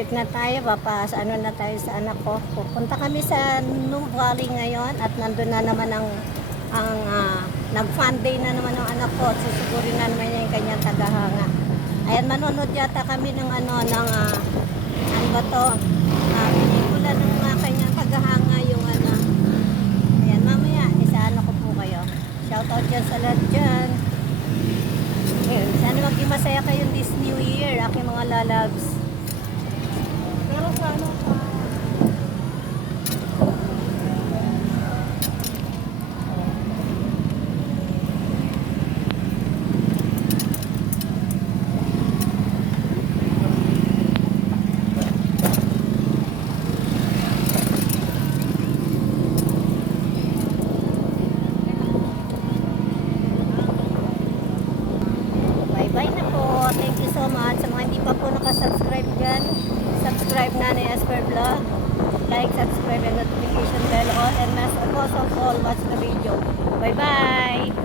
malapit na tayo, ano na tayo sa anak ko. Pupunta kami sa New Valley ngayon at nandun na naman nag-fun day na naman ang anak ko at susugurin na naman niya yung kanyang tagahanga. Ayan, manonood yata kami ng ano ba to? Pelikula ng kanyang tagahanga yung ano. Ayan, mamaya, isaano ko po kayo. Shoutout dyan sa lahat dyan. Ayun, sana maging masaya kayo this new year, aking mga lalabs. Pero sana pa. Bye na po. Thank you so much. Sa mga hindi pa po nakasubscribe dyan, subscribe na ni Esper Vlog. Like, subscribe, and notification bell on. And most of all, watch the video. Bye-bye!